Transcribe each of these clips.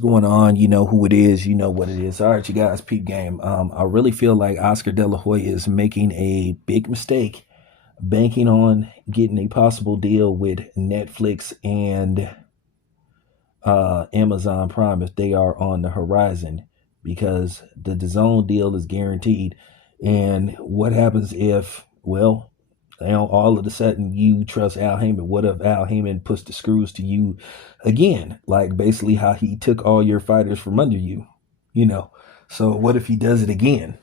Going on, you know who it is, you know what it is. All right, you guys, peep game. I really feel like Oscar De La Hoya is making a big mistake, banking on getting a possible deal with Netflix and Amazon Prime if they are on the horizon, because the DAZN deal is guaranteed. And what happens if, well, all of a sudden you trust Al Heyman? What if Al Heyman puts the screws to you again? Like basically how he took all your fighters from under you, you know? So what if he does it again?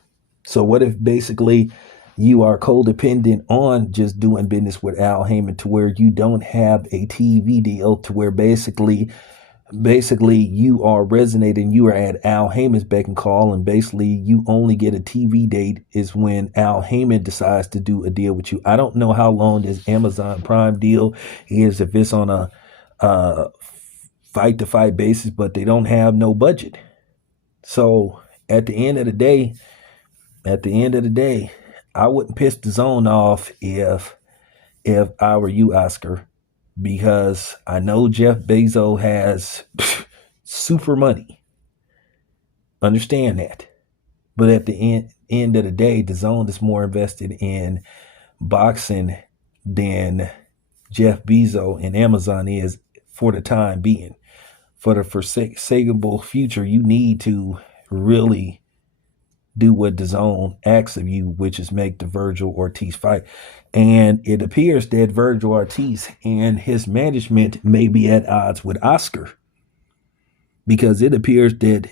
So what if basically you are codependent on just doing business with Al Heyman to where you don't have a TV deal, to where basically you are resonating, you are at Al Heyman's beck and call, and basically you only get a TV date is when Al Heyman decides to do a deal with you. I don't know how long this Amazon Prime deal is, if it's on a fight to fight basis, but they don't have no budget. So at the end of the day, I wouldn't piss the zone off if I were you, Oscar, because I know Jeff Bezos has super money. Understand that. But at the end of the day, the zone is more invested in boxing than Jeff Bezos and Amazon is for the time being. For the foreseeable future, you need to really do what the zone asks of you, which is make the Virgil Ortiz fight. And it appears that Virgil Ortiz and his management may be at odds with Oscar, because it appears that,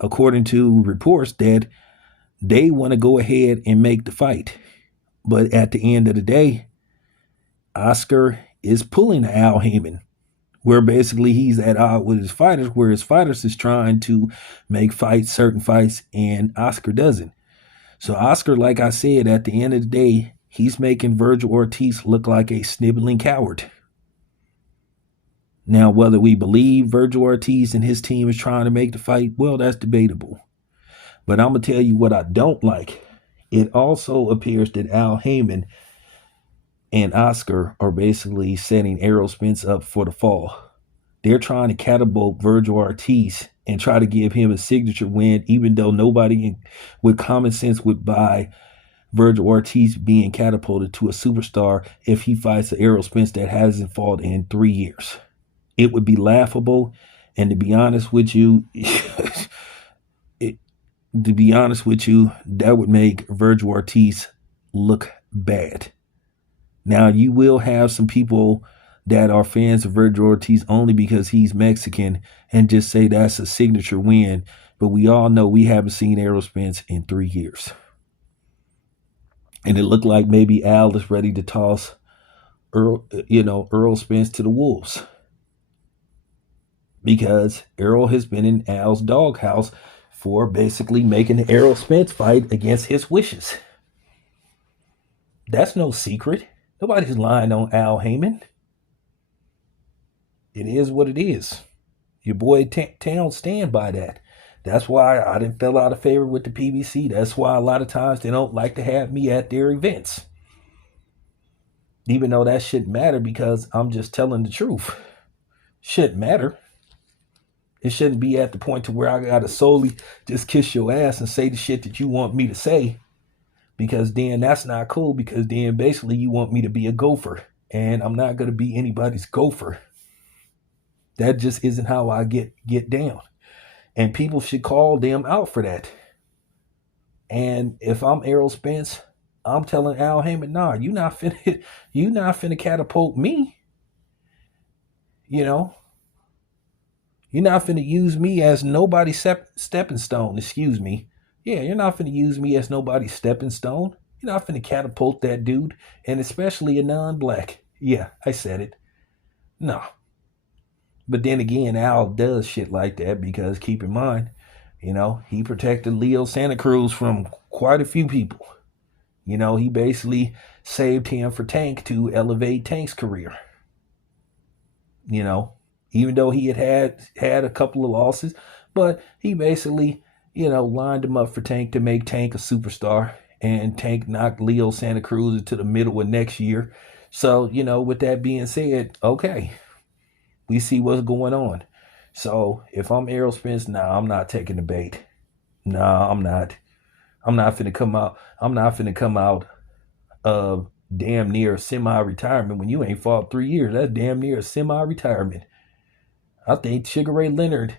according to reports, that they want to go ahead and make the fight. But at the end of the day, Oscar is pulling Al Heyman, where basically he's at odds with his fighters, where his fighters is trying to make certain fights, and Oscar doesn't. So Oscar, like I said, at the end of the day, he's making Virgil Ortiz look like a sniveling coward. Now, whether we believe Virgil Ortiz and his team is trying to make the fight, well, that's debatable. But I'm going to tell you what I don't like. It also appears that Al Heyman and Oscar are basically setting Errol Spence up for the fall. They're trying to catapult Virgil Ortiz and try to give him a signature win, even though nobody with common sense would buy Virgil Ortiz being catapulted to a superstar if he fights an Errol Spence that hasn't fought in 3 years. It would be laughable, and to be honest with you, that would make Virgil Ortiz look bad. Now, you will have some people that are fans of Virgil Ortiz only because he's Mexican and just say that's a signature win. But we all know we haven't seen Errol Spence in 3 years. And it looked like maybe Al is ready to toss Errol Spence to the wolves, because Errol has been in Al's doghouse for basically making the Errol Spence fight against his wishes. That's no secret. Nobody's lying on Al Heyman. It is what it is. Your boy Town stand by that. That's why I didn't fell out of favor with the PBC. That's why a lot of times they don't like to have me at their events. Even though that shouldn't matter, because I'm just telling the truth. Shouldn't matter. It shouldn't be at the point to where I gotta solely just kiss your ass and say the shit that you want me to say, because then that's not cool, because then basically you want me to be a gopher, and I'm not going to be anybody's gopher. That just isn't how I get down, and people should call them out for that. And if I'm Errol Spence, I'm telling Al Heyman, nah, you not finna catapult me. You're not finna use me as nobody's stepping stone. Excuse me. Yeah, you're not finna use me as nobody's stepping stone. You're not finna catapult that dude, and especially a non-black. Yeah, I said it. No. But then again, Al does shit like that because, keep in mind, he protected Leo Santa Cruz from quite a few people. He basically saved him for Tank to elevate Tank's career. Even though he had a couple of losses, but he basically, lined him up for Tank to make Tank a superstar, and Tank knocked Leo Santa Cruz into the middle of next year. So, with that being said, okay, we see what's going on. So if I'm Errol Spence, nah, I'm not taking the bait. Nah, I'm not. I'm not finna come out. I'm not finna come out of damn near semi-retirement when you ain't fought 3 years. That's damn near a semi-retirement. I think Sugar Ray Leonard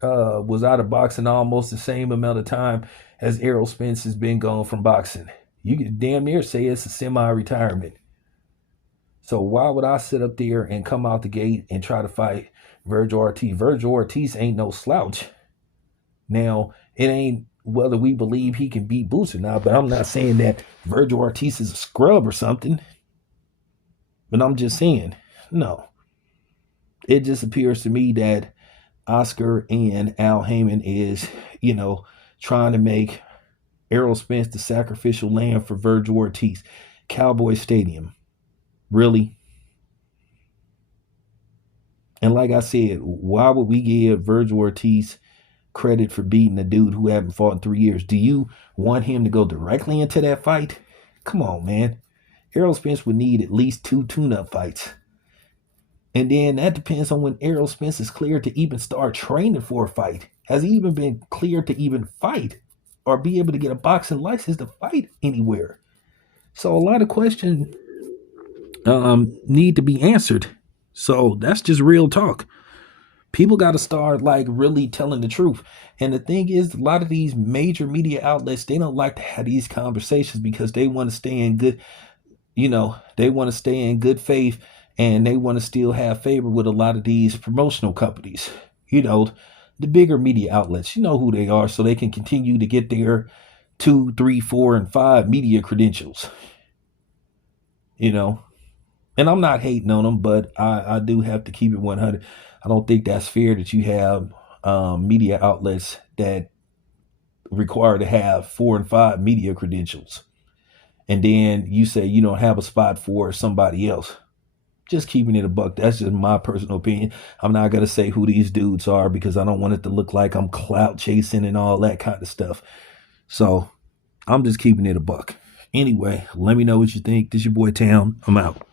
was out of boxing almost the same amount of time as Errol Spence has been gone from boxing. You could damn near say it's a semi-retirement. So why would I sit up there and come out the gate and try to fight Virgil Ortiz? Virgil Ortiz ain't no slouch. Now, it ain't whether we believe he can beat Boots or not, but I'm not saying that Virgil Ortiz is a scrub or something. But I'm just saying, no. It just appears to me that Oscar and Al Heyman is, trying to make Errol Spence the sacrificial lamb for Virgil Ortiz. Cowboy Stadium. Really? And like I said, why would we give Virgil Ortiz credit for beating a dude who haven't fought in 3 years? Do you want him to go directly into that fight? Come on, man. Errol Spence would need at least 2 tune-up fights. And then that depends on when Errol Spence is cleared to even start training for a fight. Has he even been cleared to even fight or be able to get a boxing license to fight anywhere? So a lot of questions need to be answered. So that's just real talk. People got to start really telling the truth. And the thing is, a lot of these major media outlets, they don't like to have these conversations because they want to stay in good, they want to stay in good faith, and they want to still have favor with a lot of these promotional companies. The bigger media outlets, you know who they are, so they can continue to get their 2, 3, 4, and 5 media credentials. And I'm not hating on them, but I do have to keep it 100. I don't think that's fair that you have media outlets that require to have 4 and 5 media credentials. And then you say you don't have a spot for somebody else. Just keeping it a buck. That's just my personal opinion. I'm not going to say who these dudes are because I don't want it to look like I'm clout chasing and all that kind of stuff. So I'm just keeping it a buck. Anyway, let me know what you think. This is your boy Town. I'm out.